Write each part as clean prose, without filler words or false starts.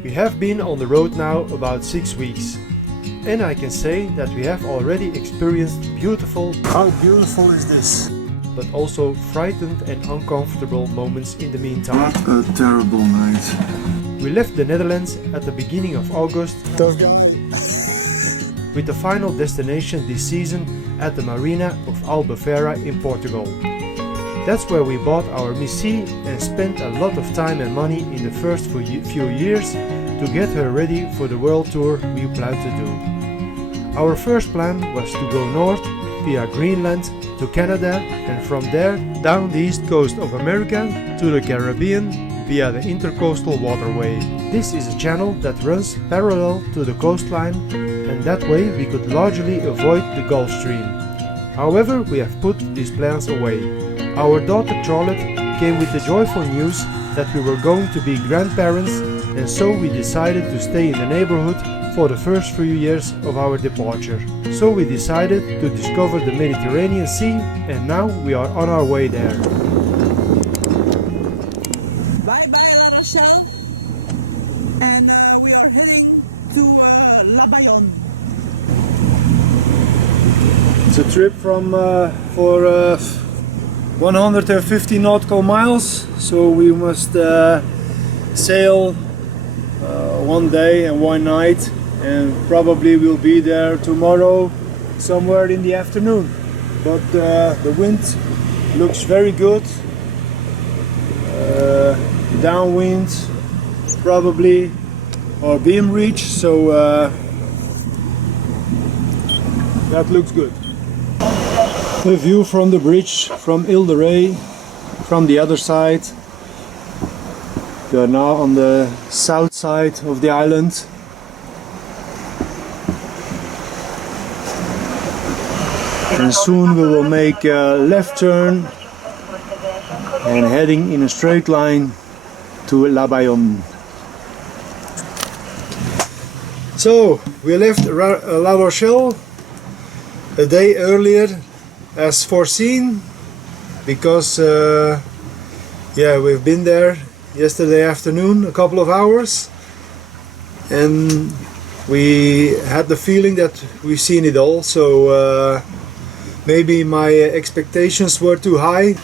We have been on the road now about 6 weeks, and I can say that we have already experienced beautiful, how beautiful is this, but also frightened and uncomfortable moments in the meantime. What a terrible night. We left the Netherlands at the beginning of August, Tough guy. with the final destination this season at the marina of Albufeira in Portugal. That's where we bought our Missy and spent a lot of time and money in the first few years to get her ready for the world tour we plan to do. Our first plan was to go north via Greenland to Canada, and from there down the east coast of America to the Caribbean via the Intercoastal Waterway. This is a channel that runs parallel to the coastline, and that way we could largely avoid the Gulf Stream. However, we have put these plans away. Our daughter Charlotte came with the joyful news that we were going to be grandparents, and so we decided to stay in the neighborhood for the first few years of our departure. So we decided to discover the Mediterranean Sea, and now we are on our way there. Bye bye La Rochelle, and we are heading to Bayonne. It's a trip from for 150 nautical miles, so we must sail one day and one night, and probably we'll be there tomorrow somewhere in the afternoon. But the wind looks very good, downwind probably, or beam reach, so that looks good. The view from the bridge from Ile de Ré from the other side. We are now on the south side of the island. And soon we will make a left turn and heading in a straight line to Bayonne. So we left La Rochelle a day earlier as foreseen, because yeah, we've been there yesterday afternoon a couple of hours, and we had the feeling that we've seen it all, so maybe my expectations were too high.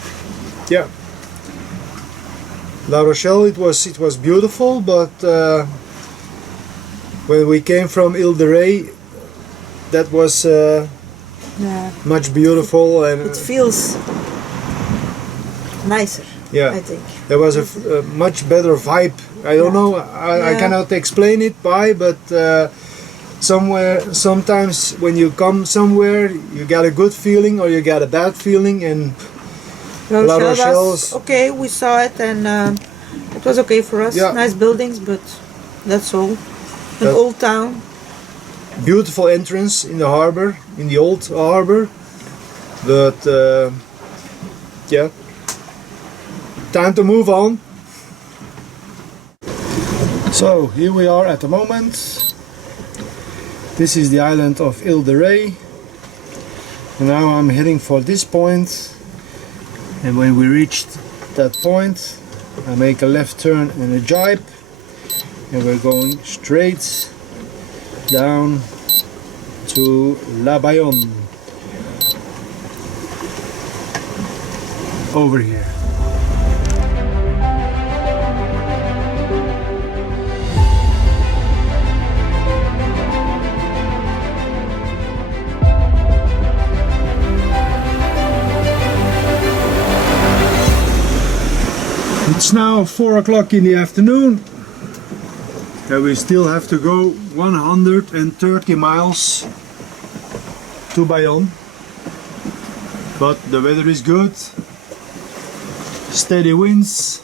Yeah, La Rochelle, it was beautiful, but when we came from Ile de Ré, that was Yeah. much beautiful, and It feels nicer. yeah, I think there was a much better vibe. I don't know, I cannot explain it by, but sometimes when you come somewhere, you get a good feeling or you get a bad feeling, and La Rochelle was okay. We saw it, and it was okay for us. Yeah. Nice buildings, but that's all. An That- old town. beautiful entrance in the harbor, in the old harbor, but yeah, time to move on. So here we are at the moment. This is the island of Ile de Ré, and now I'm heading for this point, and when we reached that point I make a left turn and a jibe, and we're going straight down to Bayonne, over here. It's now 4 o'clock in the afternoon, and we still have to go 130 miles to Bayonne, but the weather is good, steady winds.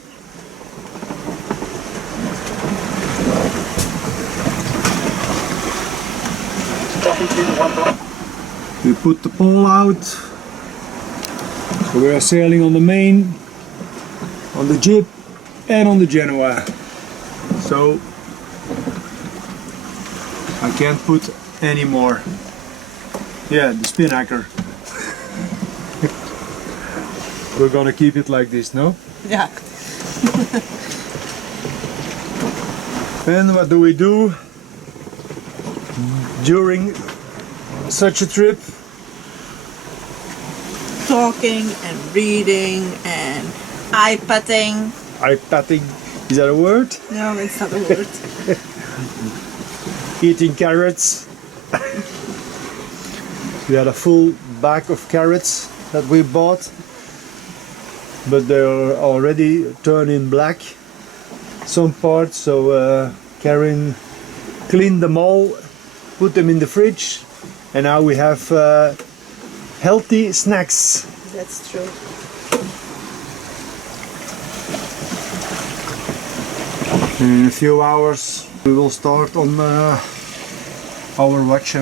We put the pole out, so we are sailing on the main, on the jib and on the Genoa. So I can't put any more. Yeah, the spinnaker. We're gonna keep it like this, no? Yeah. And what do we do during such a trip? Talking and reading and eye-patting. Eye-patting, is that a word? No, it's not a word. Eating carrots. We had a full bag of carrots that we bought, but they're already turning black, some parts, so Karen cleaned them all, put them in the fridge, and now we have healthy snacks. That's true. In a few hours we will start on our watch.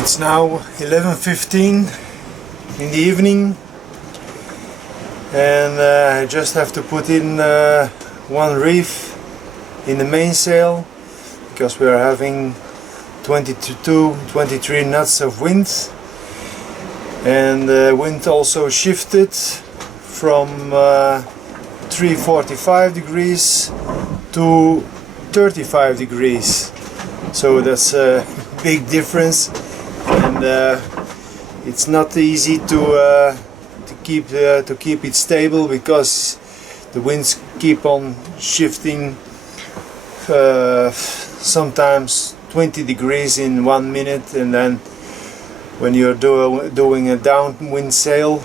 It's now 11:15 in the evening, and I just have to put in one reef in the mainsail because we are having 22-23 knots of wind, and the wind also shifted from 345 degrees to 35 degrees, so that's a big difference, and it's not easy to keep it stable because the winds keep on shifting, sometimes 20 degrees in 1 minute, and then when you're doing a downwind sail,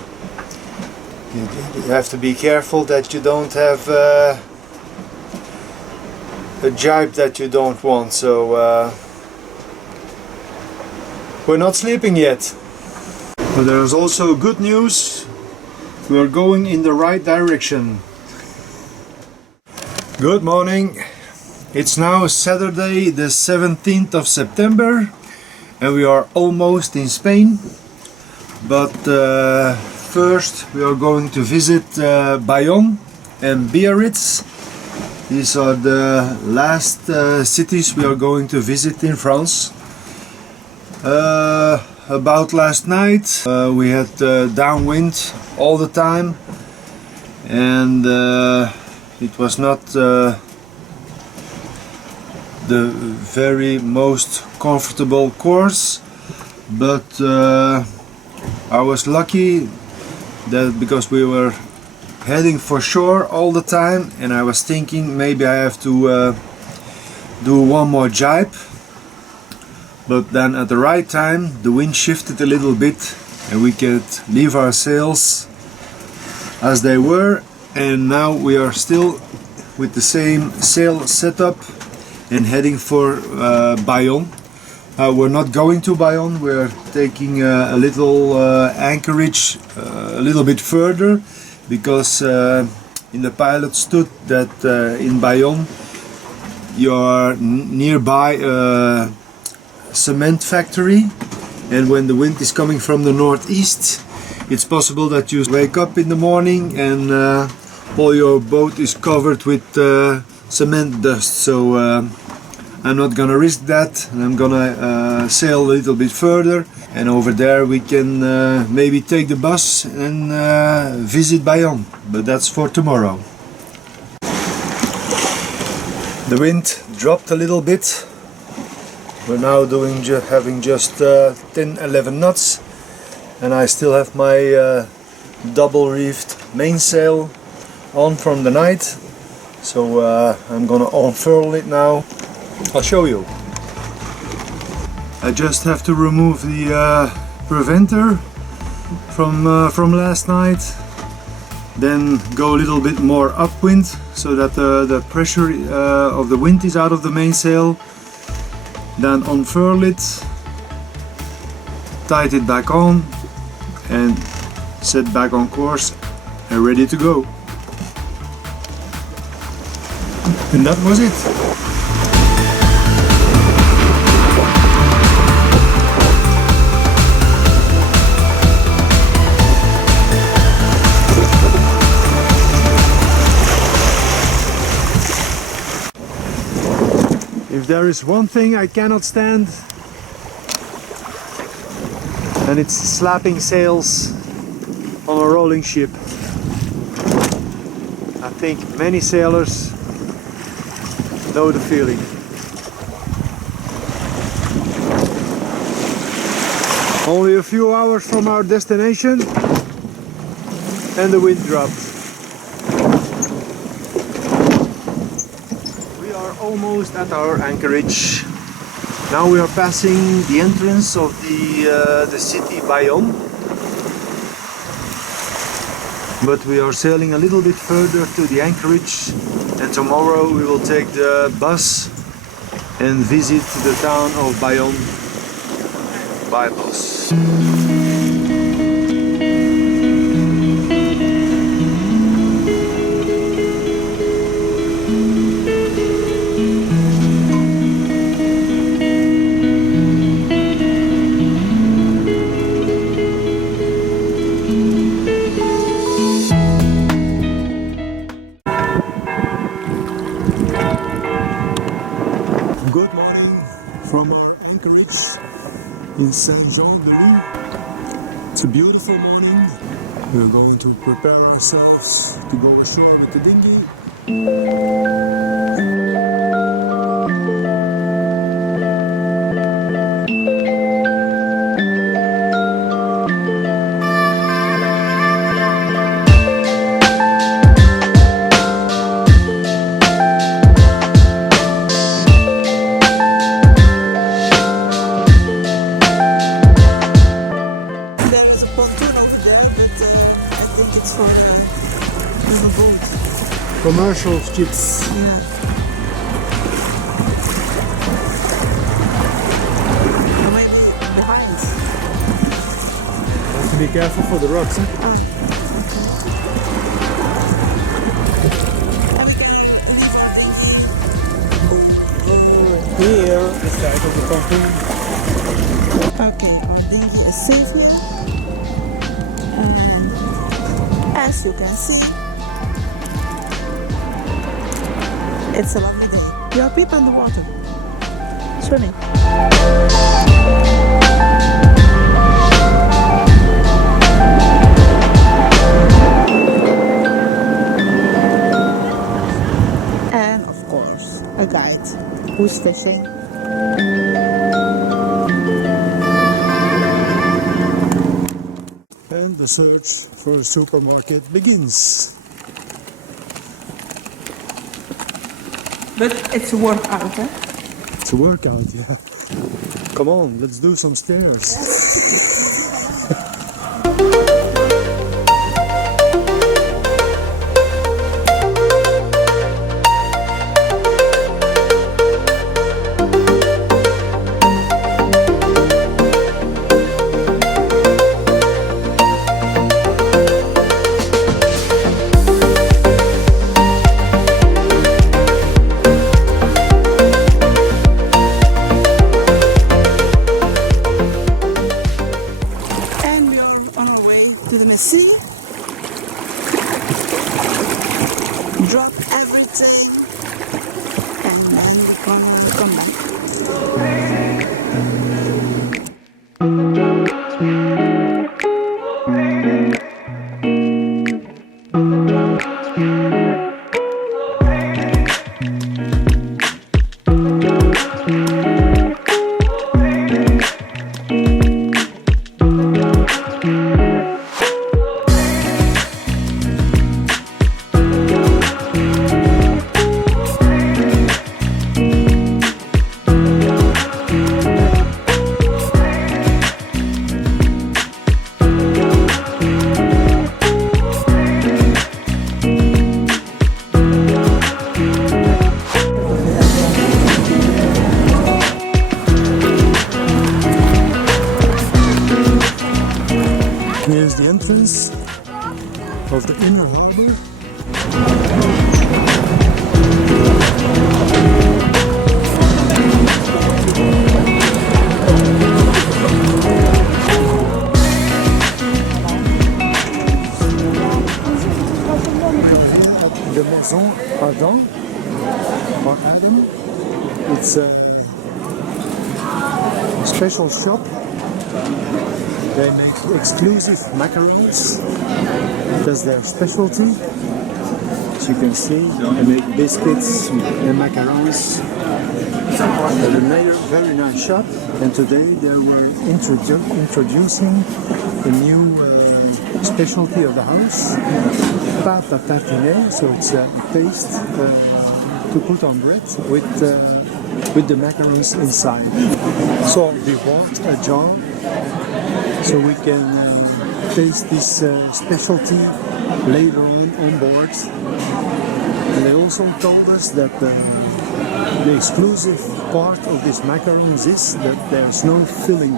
you have to be careful that you don't have a jibe that you don't want. So we're not sleeping yet. But there's also good news. We're going in the right direction. Good morning. It's now Saturday the 17th of September and we are almost in Spain. But first we are going to visit Bayonne and Biarritz. These are the last cities we are going to visit in France. About last night we had downwind all the time, and it was not the very most comfortable course, but I was lucky that because we were heading for shore all the time, and I was thinking maybe I have to do one more jibe, but then at the right time the wind shifted a little bit and we could leave our sails as they were, and now we are still with the same sail setup and heading for Bayonne. We're not going to Bayonne, we're taking a little anchorage a little bit further, because in the pilot stood that in Bayonne you are nearby a cement factory, and when the wind is coming from the northeast, it's possible that you wake up in the morning and all your boat is covered with cement dust. So I'm not gonna risk that, and I'm gonna sail a little bit further, and over there we can maybe take the bus and visit Bayonne, but that's for tomorrow. The wind dropped a little bit. We're now having just 10-11 knots, and I still have my double reefed mainsail on from the night, so I'm gonna unfurl it now. I'll show you. I just have to remove the preventer from last night, then go a little bit more upwind so that the pressure of the wind is out of the mainsail, then unfurl it, tight it back on, and set back on course and ready to go. And that was it. If there is one thing I cannot stand, and it's slapping sails on a rolling ship. I think many sailors know the feeling. Only a few hours from our destination and the wind dropped. We are almost at our anchorage. Now we are passing the entrance of the city Bayonne. But we are sailing a little bit further to the anchorage, and tomorrow we will take the bus and visit the town of Bayonne by bus. Good morning from our anchorage in Saint Jean de Luz. It's a beautiful morning. We're going to prepare ourselves to go ashore with the dinghy. There is a pontoon over there, but I think it's for a boat. Commercial ships. Yeah. Or maybe behind. Have to be careful for the rocks. Huh? Ah, okay. And we can leave our dinghy. Here, the side of the pontoon. Okay, our dinghy is safe here. And as you can see, it's a lovely day. There are people in the water swimming. And of course, a guide who's fishing. And the search for a supermarket begins. But it's a workout, eh? It's a workout, yeah. Come on, let's do some stairs. And we are on our way to the sea. Drop everything and then we're gonna come back. Here's the entrance of the inner harbor. The Maison Adam, or Adam. It's a special shop. They make exclusive macarons. That's their specialty. as you can see. They make biscuits and macarons. At a very nice shop, and today they were introducing a new specialty of the house, pâte à tartiner. So it's a paste to put on bread with the macarons inside. So we bought a jar so we can taste this specialty later on board. And they also told us that the exclusive part of these macarons is that there's no filling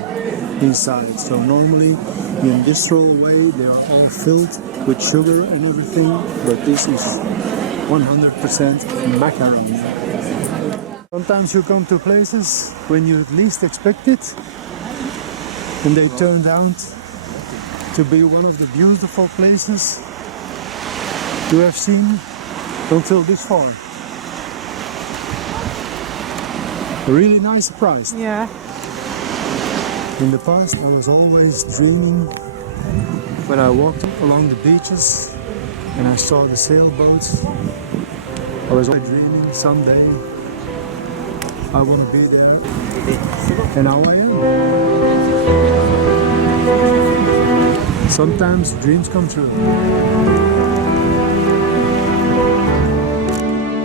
inside. So normally the industrial way they are all filled with sugar and everything, but this is 100% macaron. Sometimes you come to places when you least expect it and they turned out to be one of the beautiful places you have seen until this far. A really nice surprise. Yeah. In the past I was always dreaming when I walked along the beaches and I saw the sailboats. I was always dreaming someday I want to be there, and now I am. Sometimes dreams come true.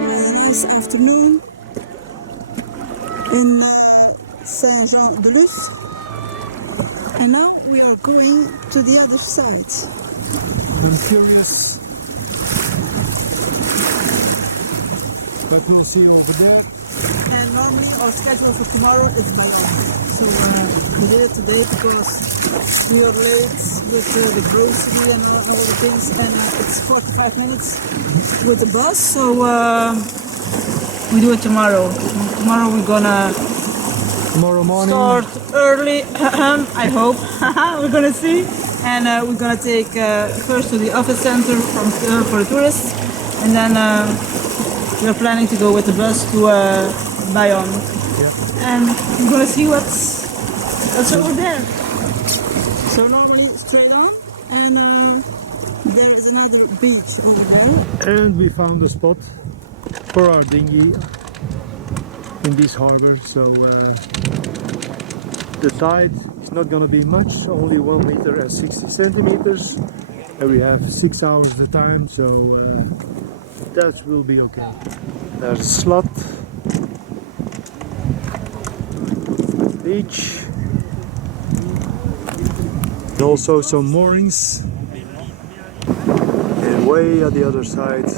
Nice afternoon in Saint Jean de Luz, and now we are going to the other side. I'm curious what we'll see over there. And normally our schedule for tomorrow is Bayonne. So we did it today because we are late with the grocery and all the things, and it's 45 minutes with the bus. So we do it tomorrow. Tomorrow we're gonna Tomorrow morning. start early. I hope we're gonna see, and we're gonna take first to the office center for the tourists, and then we're planning to go with the bus to Bayonne. Yeah. And we're gonna see what's over there. So normally straight on, and there is another beach over there. And we found a spot for our dinghy in this harbor. So the tide is not going to be much, only 1 meter and 60 centimeters, and we have 6 hours the time, so that will be okay. There's a slot beach and also some moorings, and way at the other side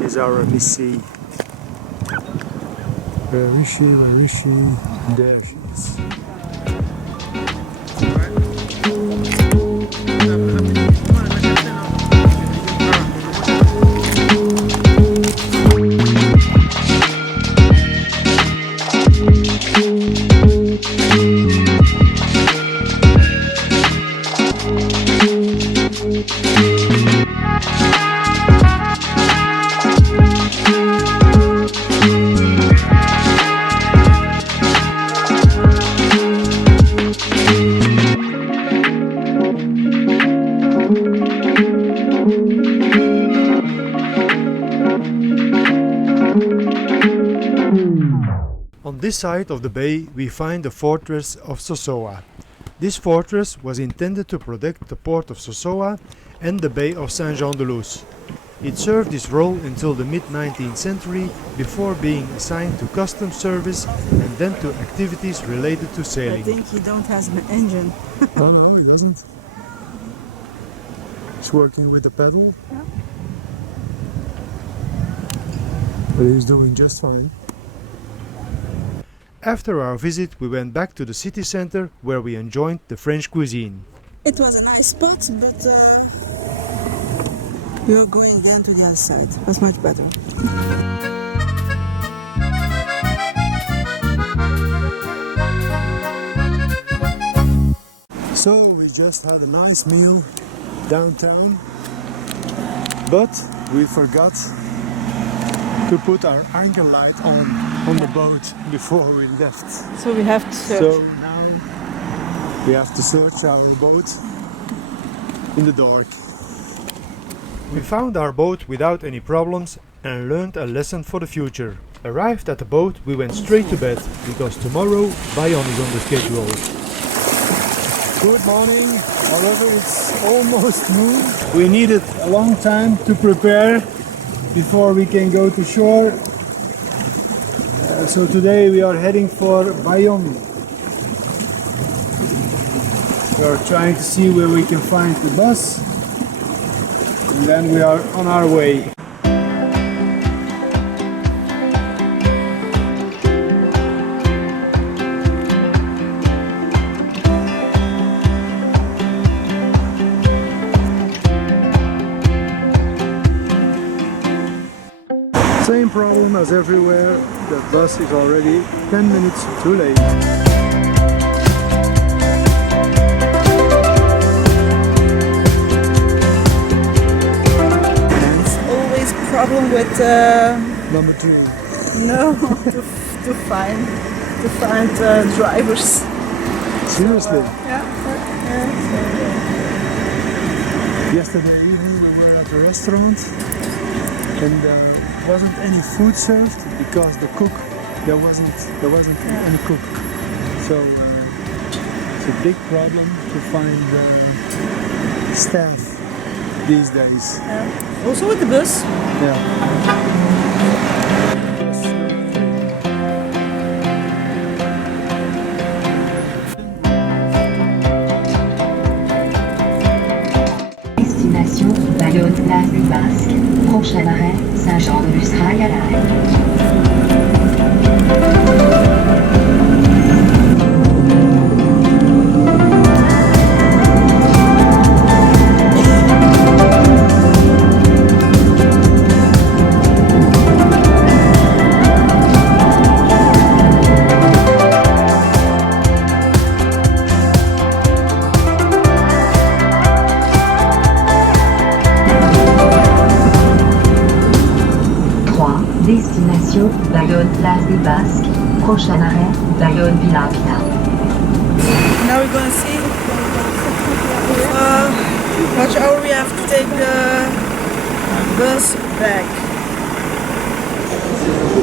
is our Missy. Where is she? Where is she? There she is. On this side of the bay we find the fortress of Sossoa. This fortress was intended to protect the port of Sossoa and the bay of Saint Jean de Luz. It served this role until the mid-19th century, before being assigned to customs service and then to activities related to I sailing. think he don't have an engine. No, he doesn't. He's working with the pedal. Yeah. But he's doing just fine. After our visit, we went back to the city center where we enjoyed the French cuisine. It was a nice spot, but we are going again to the other side. It was much better. So we just had a nice meal downtown, but we forgot to put our anchor light on the boat before we left. So we have to search. So now we have to search our boat in the dark. We found our boat without any problems and learned a lesson for the future. Arrived at the boat, we went straight to bed because tomorrow Bayonne is on the schedule. Good morning. However, it's almost noon. We needed a long time to prepare before we can go to shore. So today we are heading for Bayonne. We are trying to see where we can find the bus, and then we are on our way. Same problem as everywhere, the bus is already 10 minutes too late. It's always a problem with Number 2. no to find drivers. Seriously? Yeah. Yesterday evening we were at a restaurant and wasn't any food served because there wasn't any cook. So it's a big problem to find staff these days. Yeah. Also with the bus. Yeah. Destination Bayonne, place des Basques. Prochain arrêt, Saint Jean de Luz. Destination Bayonne, place des Basques. Prochain arrêt, Bayonne, Villa. Now we're gonna see which hour we have to take the bus back.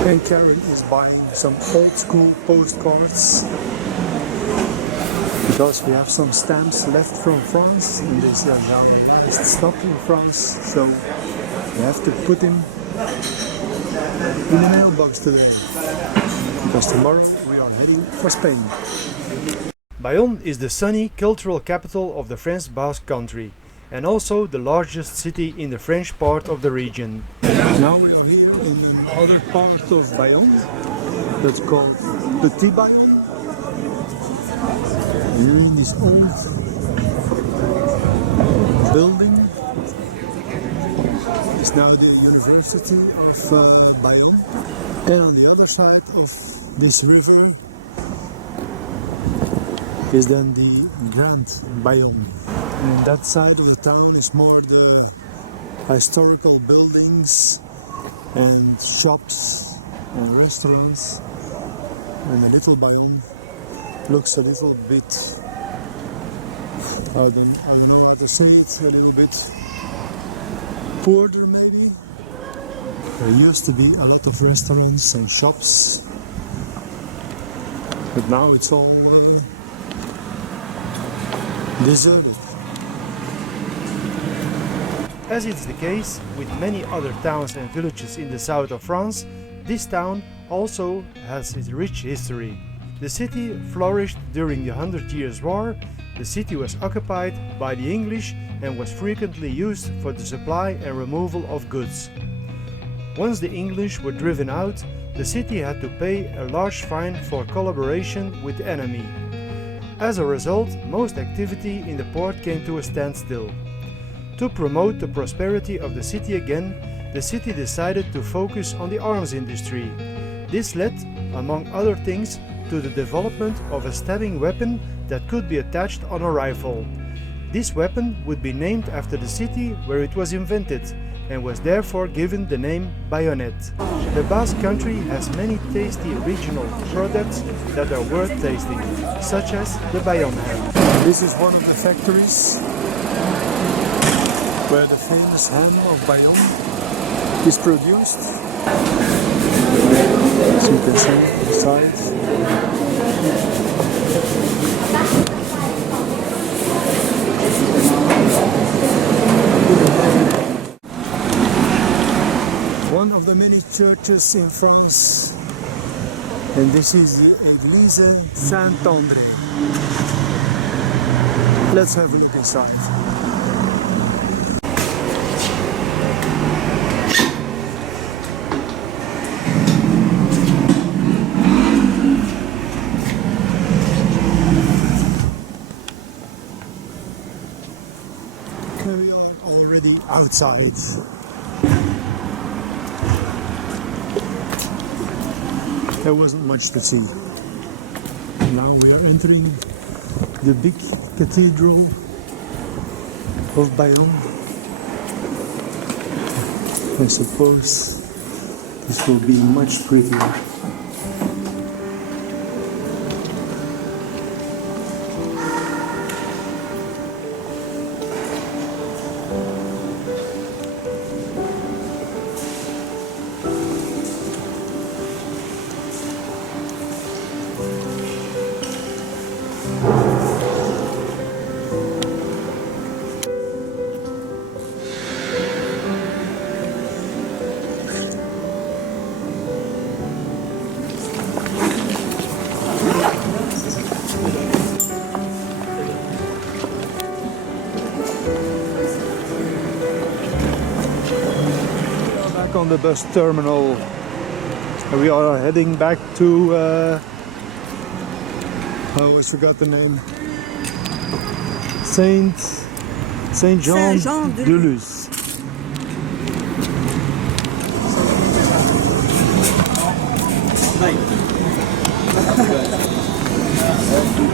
And Karen is buying some old school postcards because we have some stamps left from France and this is our last stop in France, so we have to put him in the mailbox today because tomorrow we are heading for Spain. Bayonne is the sunny cultural capital of the French Basque country and also the largest city in the French part of the region. Now we are here in another part of Bayonne that's called Petit Bayonne. We're in this old building. It's now the University of Bayonne. And on the other side of this river is then the Grand Bayonne. And that side of the town is more the historical buildings and shops and restaurants. And the little Bayonne looks a little bit, I don't know how to say it, a little bit poorer maybe. There used to be a lot of restaurants and shops, but now it's all deserted. As it's the case with many other towns and villages in the south of France, this town also has its rich history. The city flourished during the 100 Years' War. The city was occupied by the English and was frequently used for the supply and removal of goods. Once the English were driven out, the city had to pay a large fine for collaboration with the enemy. As a result, most activity in the port came to a standstill. To promote the prosperity of the city again, the city decided to focus on the arms industry. This led, among other things, to the development of a stabbing weapon that could be attached on a rifle. This weapon would be named after the city where it was invented and was therefore given the name bayonet. The Basque country has many tasty regional products that are worth tasting, such as the Bayonne ham. This is one of the factories where the famous ham of Bayonne is produced. As you can see inside. One of the many churches in France, and this is the Église Saint-André. Let's have a look inside. We are already outside. There wasn't much to see. Now we are entering the big cathedral of Bayonne. I suppose this will be much prettier. On the bus terminal, we are heading back to I always forgot the name. Saint Jean de Luz.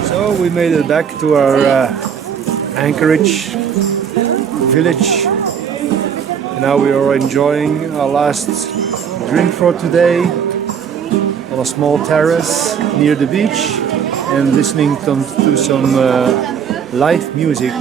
So we made it back to our Anchorage village. Now we are enjoying our last drink for today on a small terrace near the beach and listening to some live music.